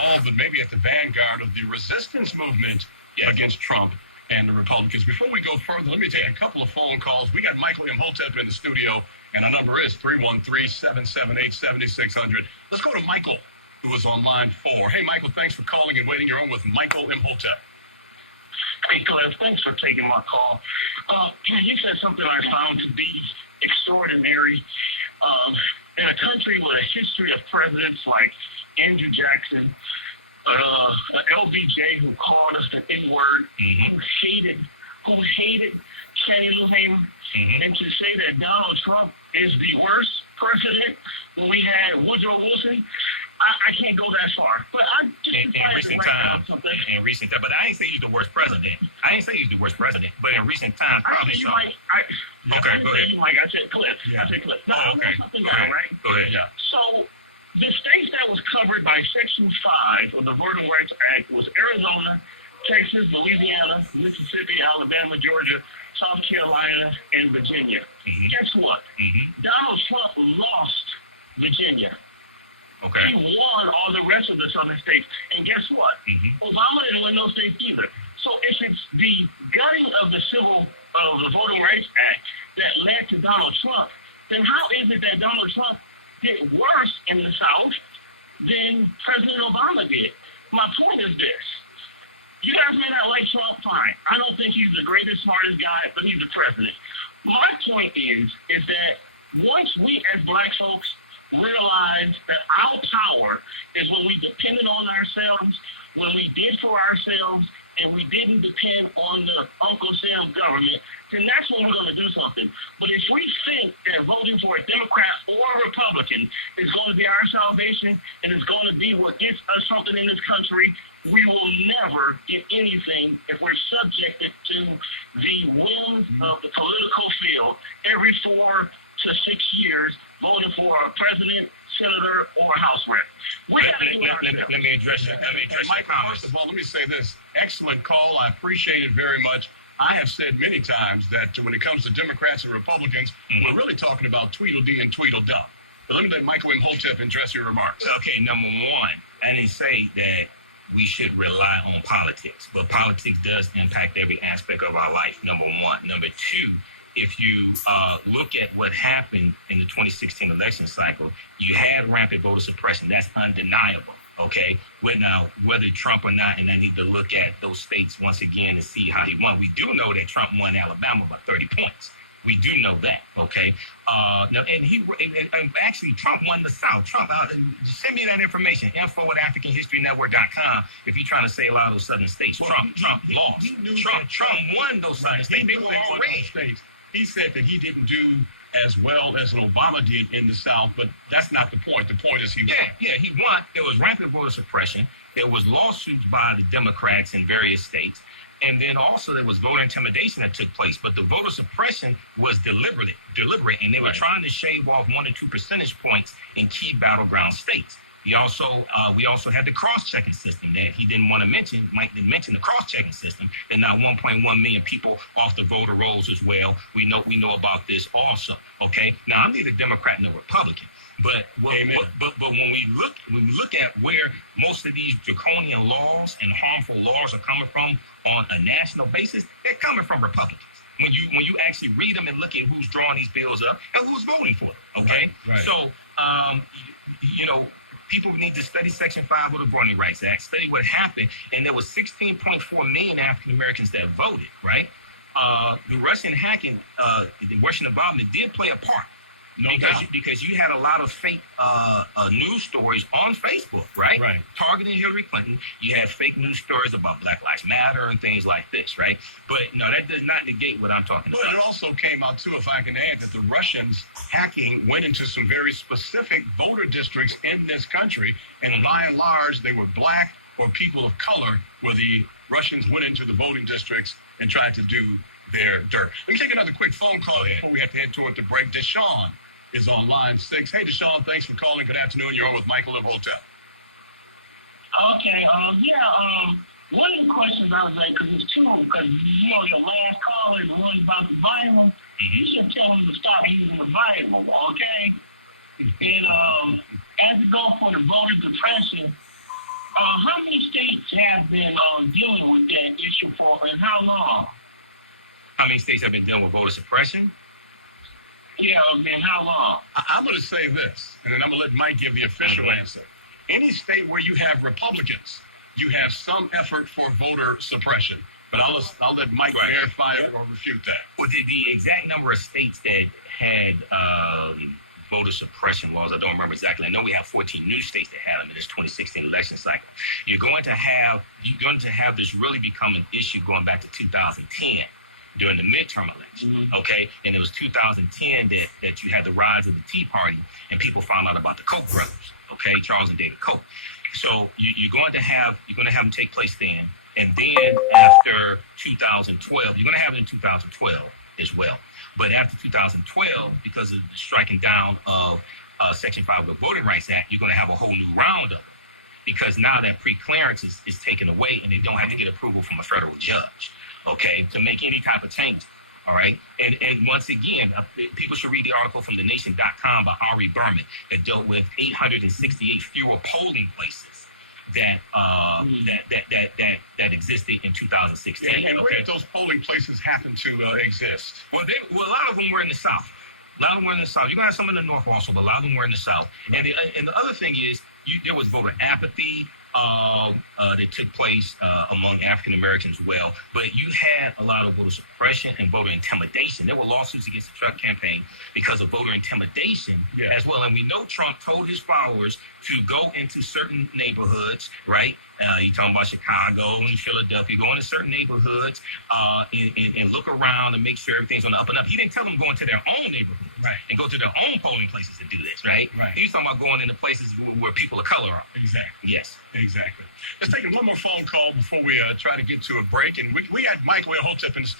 involved, but maybe at the vanguard of the resistance movement against Trump and the Republicans. Before we go further, let me take a couple of phone calls. We got Michael Imhotep in the studio, and our number is 313-778-7600. Let's go to Michael, who is on line 4. Hey, Michael, thanks for calling and waiting. You're on with Michael Imhotep. Hey, Cliff, thanks for taking my call. You said something I found to be extraordinary. In a country with a history of presidents like Andrew Jackson, LBJ, who called us the N-word, who hated Channing Luhame, and to say that Donald Trump is the worst president when we had Woodrow Wilson, I can't go that far. But I just in recent times, but I didn't say he's the worst president. But in recent times, probably so. Okay, go ahead. I said Cliff. Yeah. I said Cliff. No, okay. Something Go ahead. right? Go ahead. Yeah. So the states that was covered by Section 5 of the Voting Rights Act was Arizona, Texas, Louisiana, Mississippi, Alabama, Georgia, South Carolina, and Virginia. Guess what? Donald Trump lost Virginia. Okay. He won all the rest of the southern states. And guess what? Obama didn't win those states either. So if it's the gutting of the Voting Rights Act that led to Donald Trump, then how is it that Donald Trump did worse in the South than President Obama did? My point is this. You guys may not like Trump, fine. I don't think he's the greatest, smartest guy, but he's the president. My point is that once we as black folks realize that our power is when we depended on ourselves, when we did for ourselves, and we didn't depend on the Uncle Sam government, then that's when we're going to do something. But if we think that voting for a Democrat or a Republican is going to be our salvation and is going to be what gets us something in this country, we will never get anything if we're subjected to the winds of the political field every 4 to 6 years voting for a president, senator, or a House rep. Let me address your Michael, comments. first of all, let me say this. Excellent call. I appreciate it very much. I have said many times that when it comes to Democrats and Republicans, we're really talking about Tweedledee and Tweedledum. But let me let Michael Imhotep address your remarks. Okay, number one, I didn't say that we should rely on politics, but politics does impact every aspect of our life, number one. Number two, if you look at what happened in the 2016 election cycle, you had rampant voter suppression. That's undeniable, okay? Now, whether Trump or not, and I need to look at those states once again to see how he won. We do know that Trump won Alabama by 30 points. We do know that, okay? Now, and actually, Trump won the South. Trump, send me that information, info@AfricanHistoryNetwork.com, if you're trying to say a lot of those southern states. Trump lost. Trump won those southern states. They were all red. He said that he didn't do as well as Obama did in the South, but that's not the point. The point is he won. Yeah, he won. There was rampant voter suppression. There was lawsuits by the Democrats in various states. And then also there was voter intimidation that took place. But the voter suppression was deliberate, and they were trying to shave off 1 or 2 percentage points in key battleground states. We also had the cross-checking system that he didn't want to mention. Mike didn't mention the cross-checking system. And now 1.1 million people off the voter rolls as well. We know about this also. Okay. Now I'm neither Democrat nor Republican, but when we look at where most of these draconian laws and harmful laws are coming from on a national basis, they're coming from Republicans. When you actually read them and look at who's drawing these bills up and who's voting for them. Okay. Right. So people need to study Section 5 of the Voting Rights Act, study what happened, and there was 16.4 million African Americans that voted, right? The Russian hacking, the Russian involvement did play a part. Because you had a lot of fake news stories on Facebook, right? Right. Targeting Hillary Clinton. You had fake news stories about Black Lives Matter and things like this, right? But no, that does not negate what I'm talking But about. it also came out, too, if I can add, that the Russians hacking went into some very specific voter districts in this country. And by and large, they were black or people of color, where the Russians went into the voting districts and tried to do their dirt. Let me take another quick phone call before we have to head toward the break. Deshaun is on line 6. Hey, Deshaun, thanks for calling. Good afternoon. You're on with Michael Imhotep. Okay, one of the questions I was like, because it's true, because, your last call is one about the Bible. You should tell them to stop using the Bible, okay? And as it goes for the voter suppression, How many states have been dealing with that issue for, and how long? How many states have been dealing with voter suppression? Yeah, and how long? I'm going to say this, and then I'm going to let Mike give the official answer. Any state where you have Republicans, you have some effort for voter suppression. But I'll let Mike verify or refute that. Well, the exact number of states that had voter suppression laws, I don't remember exactly. I know we have 14 new states that had them in this 2016 election cycle. You're going to have this really become an issue going back to 2010 during the midterm election. Okay, and it was 2010 that you had the rise of the Tea Party, and people found out about the Koch brothers. Okay, Charles and David Koch. So you're going to have them take place then. And then after 2012, you're going to have it in 2012 as well. But after 2012, because of the striking down of Section 5 of the Voting Rights Act, you're going to have a whole new round of it. Because now that pre-clearance is taken away and they don't have to get approval from a federal judge, okay, to make any type of change. All right. And once again, people should read the article from thenation.com by Ari Berman that dealt with 868 fewer polling places that existed in 2016. And where did those polling places happen to exist? Well, a lot of them were in the South. A lot of them were in the South. You're going to have some in the North also, but a lot of them were in the South. And the other thing is, there was voter apathy that took place among African Americans as well. But you had a lot of voter suppression and voter intimidation. There were lawsuits against the Trump campaign because of voter intimidation as well. And we know Trump told his followers to go into certain neighborhoods, right? You're talking about Chicago and Philadelphia, go into certain neighborhoods and look around and make sure everything's on the up and up. He didn't tell them go into their own neighborhoods and go to their own polling places and do this, right? He was talking about going into places where people of color are. Exactly. Yes. Exactly. Let's take one more phone call before we try to get to a break. And we got Mike Hotep in the studio.